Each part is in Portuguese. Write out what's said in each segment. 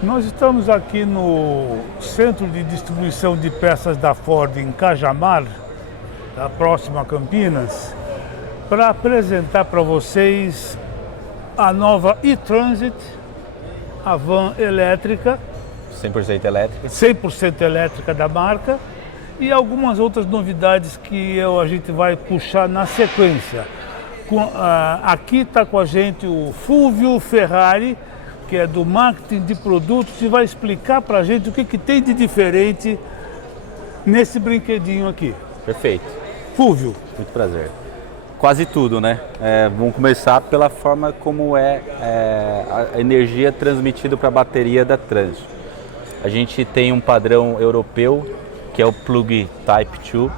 Nós estamos aqui no Centro de Distribuição de Peças da Ford em Cajamar, da próxima a Campinas, para apresentar para vocês a nova e-Transit, a van elétrica, 100% elétrica. 100% elétrica da marca, e algumas outras novidades que a gente vai puxar na sequência. Aqui está com a gente o Fulvio Ferrari, que é do marketing de produtos, e vai explicar para a gente o que tem de diferente nesse brinquedinho aqui. Perfeito. Fulvio. Muito prazer. Quase tudo, né? Vamos começar pela forma como a energia transmitida para a bateria da Transit. A gente tem um padrão europeu, que é o plug Type 2.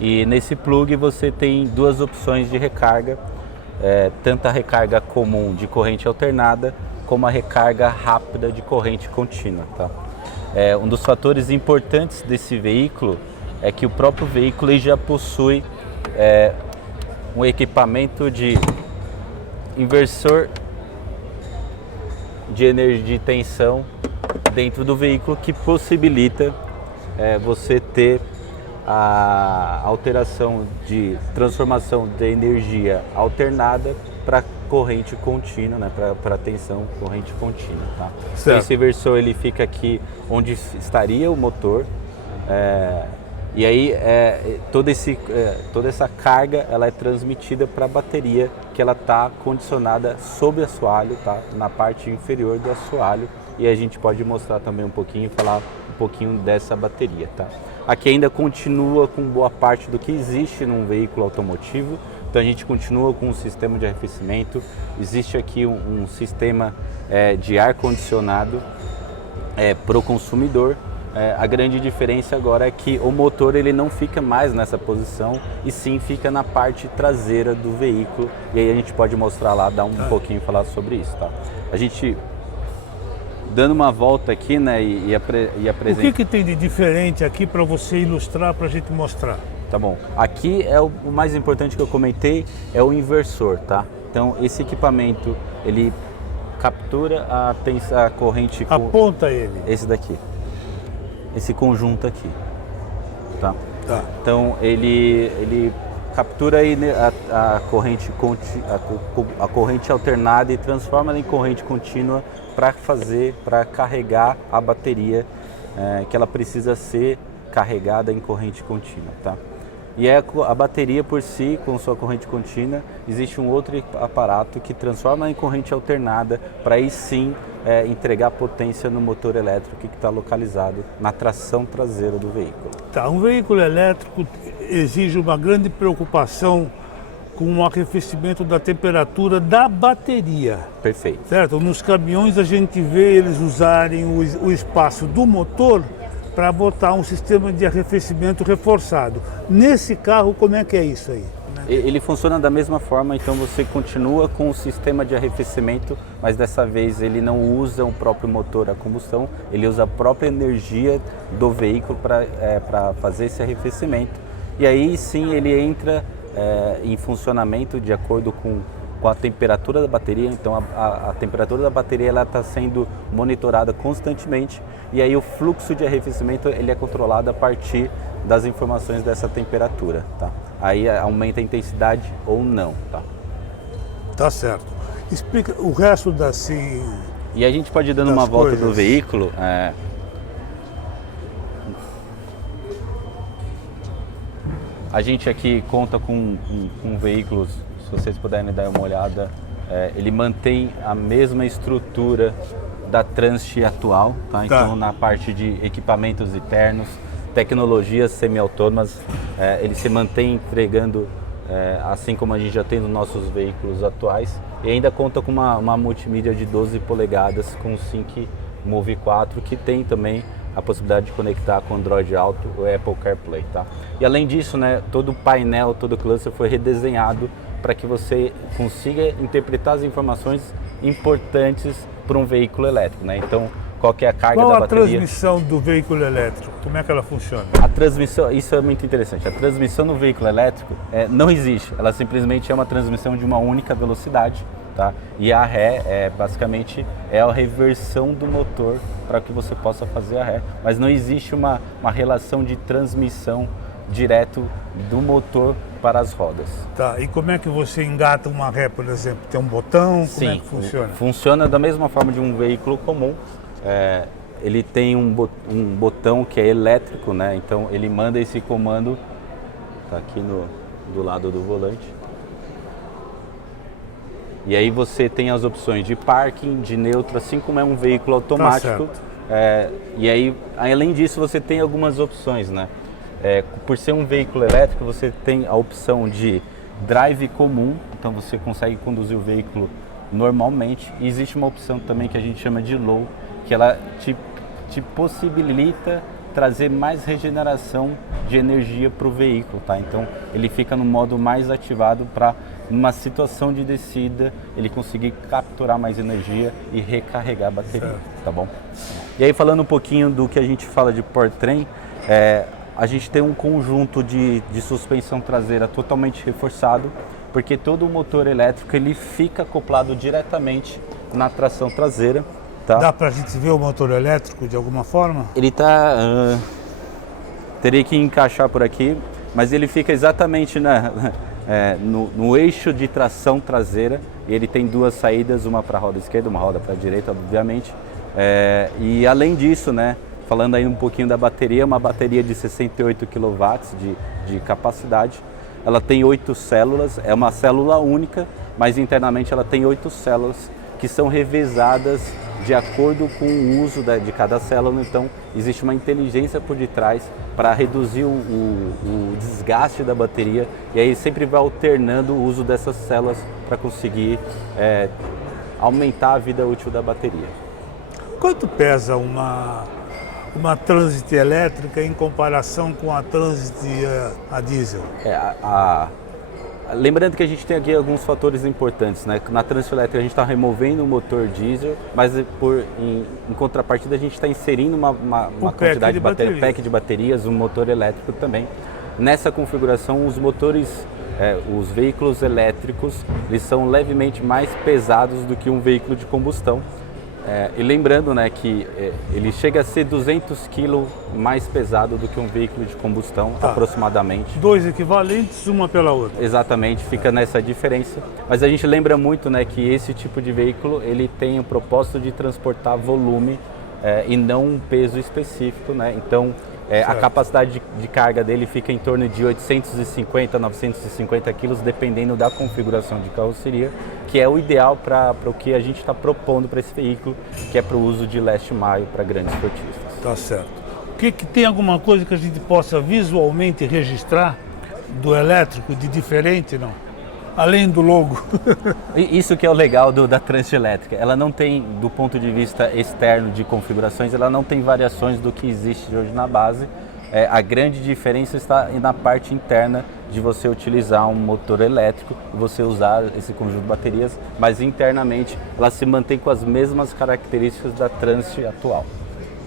E nesse plug você tem duas opções de recarga. Tanto a recarga comum de corrente alternada, como a recarga rápida de corrente contínua. Tá? Um dos fatores importantes desse veículo é que o próprio veículo já possui um equipamento de inversor de energia de tensão dentro do veículo, que possibilita você ter a alteração de transformação de energia alternada para corrente contínua, né, para tensão corrente contínua. Tá? Então, esse inversor ele fica aqui onde estaria o motor, e aí toda essa carga ela é transmitida para a bateria, que ela está condicionada sob assoalho, tá? Na parte inferior do assoalho, e a gente pode mostrar também um pouquinho, falar um pouquinho dessa bateria. Tá? Aqui ainda continua com boa parte do que existe num veículo automotivo, então a gente continua com um sistema de arrefecimento, existe aqui um sistema de ar-condicionado para o consumidor. A grande diferença agora é que o motor ele não fica mais nessa posição, e sim fica na parte traseira do veículo, e aí a gente pode mostrar lá, dar um pouquinho, falar sobre isso. Tá? A gente dando uma volta aqui, né, e apresenta... O que tem de diferente aqui para você ilustrar, para a gente mostrar? Tá bom. Aqui o mais importante que eu comentei é o inversor, tá? Então esse equipamento ele captura a corrente. Aponta ele. Esse daqui. Esse conjunto aqui, tá? Tá. Então ele captura aí a corrente alternada e transforma ela em corrente contínua para carregar a bateria que ela precisa ser carregada em corrente contínua, tá? E a bateria por si, com sua corrente contínua, existe um outro aparato que transforma em corrente alternada para aí sim entregar potência no motor elétrico que está localizado na tração traseira do veículo. Tá, um veículo elétrico exige uma grande preocupação com o arrefecimento da temperatura da bateria. Perfeito. Certo? Nos caminhões a gente vê eles usarem o espaço do motor para botar um sistema de arrefecimento reforçado. Nesse carro, como é que é isso aí? Ele funciona da mesma forma, então você continua com o sistema de arrefecimento, mas dessa vez ele não usa o próprio motor a combustão, ele usa a própria energia do veículo para fazer esse arrefecimento. E aí sim ele entra em funcionamento de acordo com a temperatura da bateria. Então a temperatura da bateria ela está sendo monitorada constantemente, e aí o fluxo de arrefecimento ele é controlado a partir das informações dessa temperatura, tá? Aí aumenta a intensidade ou não, tá? Tá certo. Explica o resto E a gente pode ir dando uma volta do veículo. A gente aqui conta com veículos, se vocês puderem dar uma olhada, ele mantém a mesma estrutura da Transit atual, tá? Então na parte de equipamentos internos, tecnologias semi-autônomas, ele se mantém entregando assim como a gente já tem nos nossos veículos atuais, e ainda conta com uma multimídia de 12 polegadas com Sync Move 4, que tem também a possibilidade de conectar com Android Auto ou Apple CarPlay, tá? E além disso, né, todo o painel, todo o cluster foi redesenhado para que você consiga interpretar as informações importantes para um veículo elétrico, né? Então, qual que é a carga da bateria? Qual a transmissão do veículo elétrico? Como é que ela funciona? A transmissão, isso é muito interessante. A transmissão no veículo elétrico não existe. Ela simplesmente é uma transmissão de uma única velocidade, tá? E a ré basicamente é a reversão do motor para que você possa fazer a ré, mas não existe uma relação de transmissão direto do motor para as rodas. Tá, e como é que você engata uma ré, por exemplo? Tem um botão? Sim, como é que funciona? Funciona da mesma forma de um veículo comum. Ele tem um botão que é elétrico, né? Então ele manda esse comando, tá aqui do lado do volante. E aí você tem as opções de parking, de neutro, assim como é um veículo automático. E aí, além disso, você tem algumas opções, né? Por ser um veículo elétrico, você tem a opção de drive comum, então você consegue conduzir o veículo normalmente. E existe uma opção também que a gente chama de low, que ela te possibilita trazer mais regeneração de energia para o veículo, tá? Então ele fica no modo mais ativado para numa situação de descida ele conseguir capturar mais energia e recarregar a bateria, tá bom? E aí falando um pouquinho do que a gente fala de powertrain, a gente tem um conjunto de suspensão traseira totalmente reforçado, porque todo o motor elétrico ele fica acoplado diretamente na tração traseira. Tá? Dá pra gente ver o motor elétrico de alguma forma? Ele tá... teria que encaixar por aqui, mas ele fica exatamente no eixo de tração traseira. Ele tem duas saídas, uma para a roda esquerda, uma roda para a direita, obviamente. E além disso, né, falando aí um pouquinho da bateria, uma bateria de 68 kW de capacidade. Ela tem 8 células, é uma célula única, mas internamente ela tem 8 células que são revezadas de acordo com o uso de cada célula. Então existe uma inteligência por detrás para reduzir o desgaste da bateria, e aí sempre vai alternando o uso dessas células para conseguir aumentar a vida útil da bateria. Quanto pesa uma Transit elétrica em comparação com a Transit a diesel? Lembrando que a gente tem aqui alguns fatores importantes, né? Na Transit elétrica a gente está removendo o motor diesel, mas em contrapartida a gente está inserindo uma quantidade de pack de baterias, um motor elétrico também. Nessa configuração, os motores, os veículos elétricos, eles são levemente mais pesados do que um veículo de combustão. E lembrando, né, que ele chega a ser 200 kg mais pesado do que um veículo de combustão, aproximadamente. Dois equivalentes, uma pela outra. Exatamente, fica nessa diferença. Mas a gente lembra muito, né, que esse tipo de veículo ele tem o propósito de transportar volume e não um peso específico, né? Então a capacidade de carga dele fica em torno de 850 a 950 kg, dependendo da configuração de carroceria, que é o ideal para o que a gente está propondo para esse veículo, que é para o uso de last mile para grandes esportistas. Tá certo. Que tem alguma coisa que a gente possa visualmente registrar do elétrico de diferente, não? Além do logo. Isso que é o legal da Transit elétrica. Ela não tem, do ponto de vista externo de configurações, ela não tem variações do que existe hoje na base. A grande diferença está na parte interna de você utilizar um motor elétrico e você usar esse conjunto de baterias, mas internamente ela se mantém com as mesmas características da Transit atual.